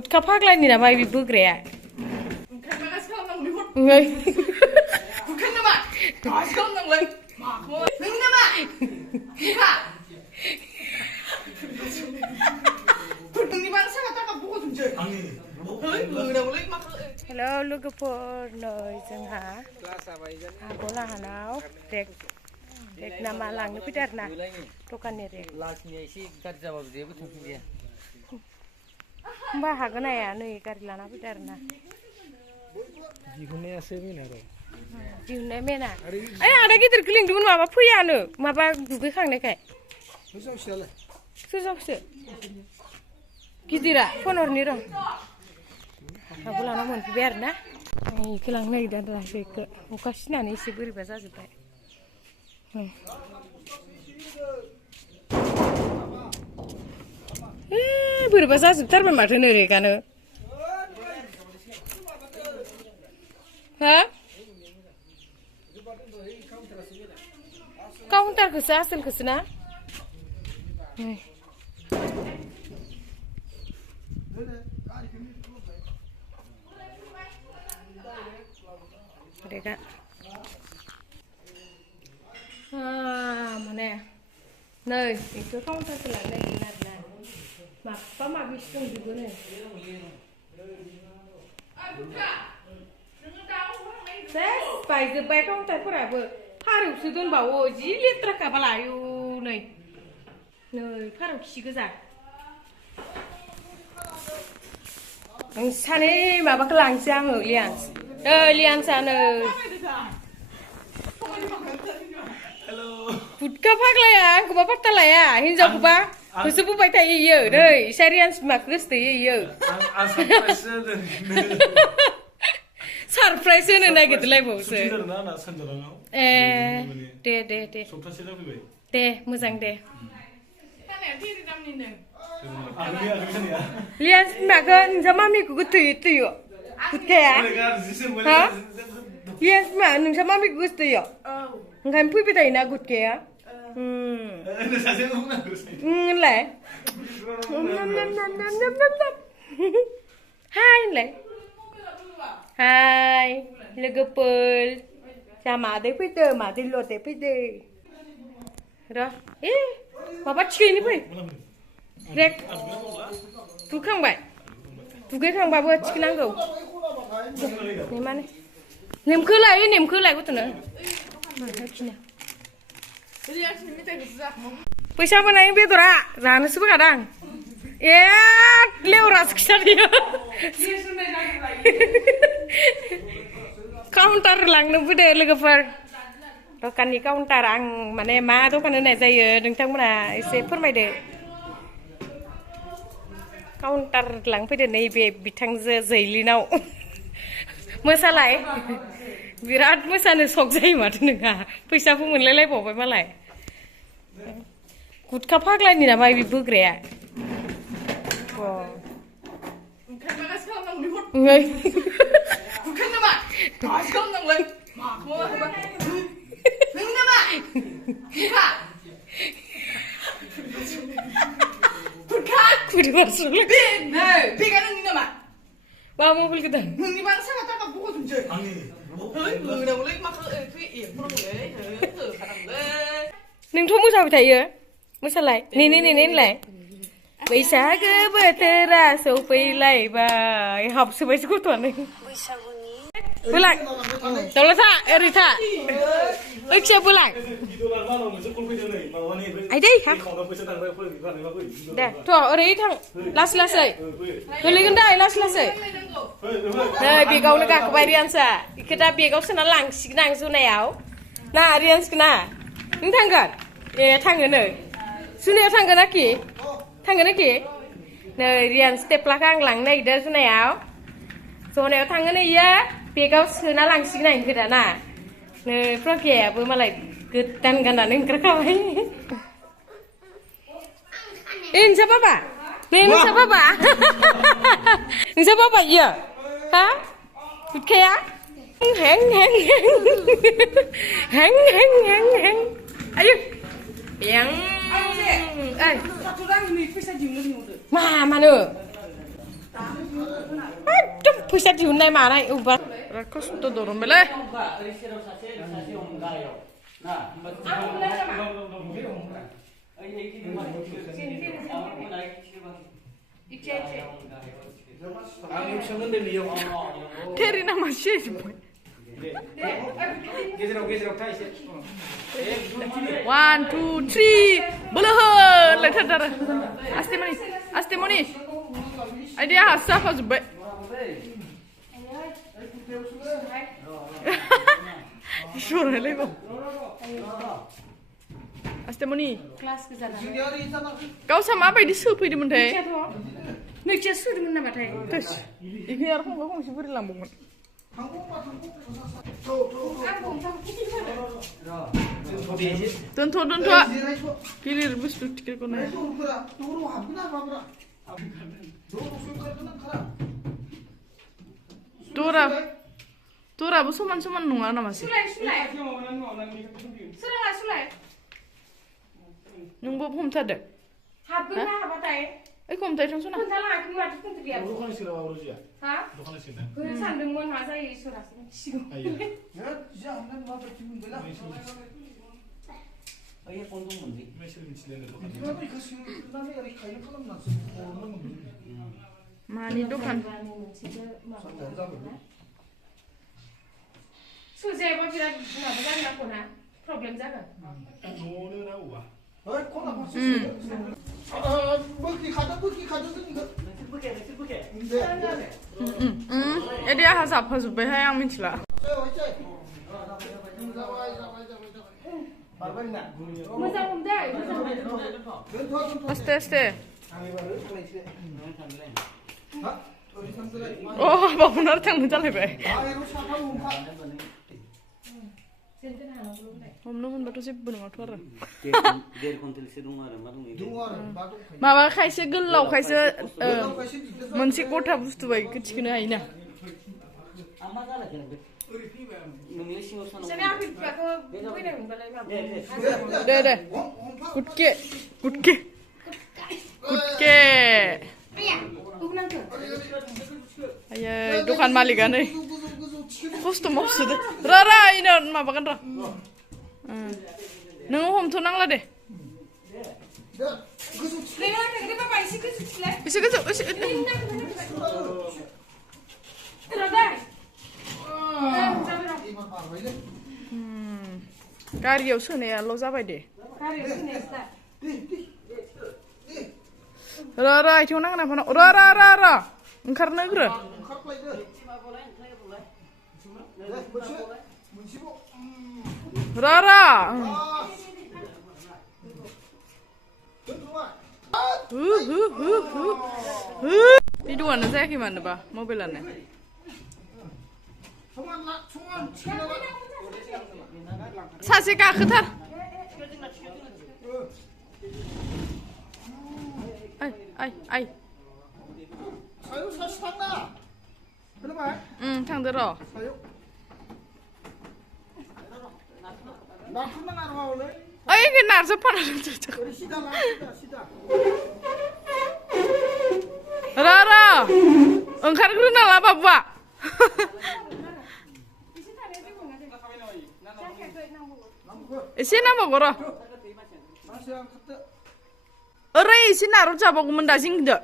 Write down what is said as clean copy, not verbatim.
गुटखा फाग्लानि नामा बे बोग्राया हेलो लोगोफोर नै जोंहा आब' लाहानाव रेक नामा लांनो फैदों आरोना दखाननि रेक होमबा हागोन आया नै गारि लाना फैदों आरोना दिहुननाया मेना ओइ आदा गिदिरखौ लिंदोंमोन माबा फैयानो माबा दुगैखांनायखाय सोजावसो गिदिरा फन हरनि र' आबो लाना मोनफैबाय आरोना इखौ लांनो नागिरदों आरो बेखौ अखा सिनानै एसे बोरैबा जाजोब्बाय बोरैबा जाजोबथारबाय माथो नै रेगानो हा काउन्टारखौसो आसोलखौसो ना रेगा माने नै बेखौ काउन्टारखौ लानो नागिरदों आरोना माबा माबिसो दंजोबो नै बायजोब्बाय काउन्टारफोराबो फारौसो दोनबावो जि लेथ्रा काबाल आयु नै फारौ खि गोजा सानै माबाखौ लांसै आङो लियान्सानो गुटखा फाग्लाया आंखौबा पात्ता लाया हिनजावखौबा होसोबोबाय थायो इयो नै रियान्स बिमाखौ गोसोथोयो इयो सारप्राइज होनो नागिरदोलायबावसो दे मोजां दे लियान्स बिमाखौ नोंसा मामिखौ गोथोयो गुटखाया लियान्स बिमा नोंसा मामिखौ गोसोथोयो ओंखायनो फैबाय थायोना गुटखाया होनलाय हाय होनलाय हाय लोगोफोर जा मादै फैदो मादै लदे फैदो र' माबा थिखैनो फै रेक दुगैखांबाय दुगैखांबाबो थिखैनांगौ माने नेमखोलाय गथ'नो फैसा मोननाय बेदरा जानोसो बोखादां लेवरासो खिथादों काउन्टार लांनो फैदो लोगोफोर दखाननि काउन्टार आं माने मा दखान होनाय जायो नोंथांमोना एसे फोरमायदो काउन्टार लांफैदो नैबे बिथांजो जैलिनाव मोसालाय बिराद मोसानो सक जायो माथो नोंहा फैसाबो मोनलायलायबावबाय मालाय गुटखा फाग्लानि नामा बे बोग्राया मबाइल गोदान नोंथ' मोसाबाय थायो मोसालाय नेने होनलाय बैसागो बोथोरा सफैलायबाय हाबसोबायसो गथ'आनो बोलां दाउलासा ओरै था ओइखिया बोलां आइदै दे थ' ओरै थां लासै गोलैगोन दा लासै नै बेगावनो गाखोबाय रियान्सआ बेखौ दा बेगाव सोना लांसिगोन आं जुनायाव ना रियान्सखौ ना नों थांगोन थाङो नै जुनायाव थांगोन आखि नै रियान्स टेप्लाखौ आं लांनो नागिरदों जुनायाव थाङो नै इयो बेगाव सोना लांसिगोन आं इखौ दाना नै प्रगियाबो मालाय गोदान गाननानै ओंखारखाबाय नोंसा बाबा नोंसा बाबा इयो हा गुटखाया हें आयु मानो फैसा दिहुननाय मानाय अबा बिराद खस्थ' दरमबायलै Terry nama sih. 1, 2, 3, belahan, letak darah. Asti mani. Idea hasa apa juga? Suara lego. Asti mani. Kelas ke sana. Kau sama apa di sup ini menteh? Nggak sup di mana menteh? Terus, ini aku nggak mau sibuk di lambung. Tonton. Pilih rebus tuh tikir kau naik. Tora, busu man nunga nama sih. Sulai. Nunggu pun tade. Habis apa tay? Kom tay tong suna. Kun tala aku mati kun tu dia. Bukan sih lah Rosia. Hah? Bukan sih. Kun sandung mon masa isu rasa. Ayah. Ya, jangan mau bercium bela. Ayah kondom mandi. Mesir misalnya itu kan. Tapi kasih nama yang kaya kalau nasi orang mandi. Mani dokan. Susah apa bila nak bukan nak kena problem jaga. Mau ni nak uah. Hei, kau nak masuk? Bukti kada tu ni. Bukti. Dia hasap hasupnya yang mencela. Masa umdah. Aste. Oh, apa benar tang mencela be? Om batu sih bunung atwar. Maba kaisa gollaw kaisa मोनसे गथा बुस्थु बाय थिखोनो हायोना दे गुटके ayo दखान मालिकानो खस्थ' मावसोदो ra इनो माबागोन र' नों हमथ'नांला दे एसे गोजौ गारियाव सोनायाल' जाबाय दे र' आथिङाव नांना फना र' ओंखारनो ग्रो र' Videoan saya gimana bah mobilannya? Sasi kaketar. Ay. Ayo sasi tangna. Kenapa? Tangder roh. Nak mana arwah oleh? Ay, kenar sepanas cocok. Sida. Rara, oंखारग्रोना ला बाबुआ. एसे नांबावगौ र'. ओरै एसे नारद जाबावगौमोन दा जिंदो.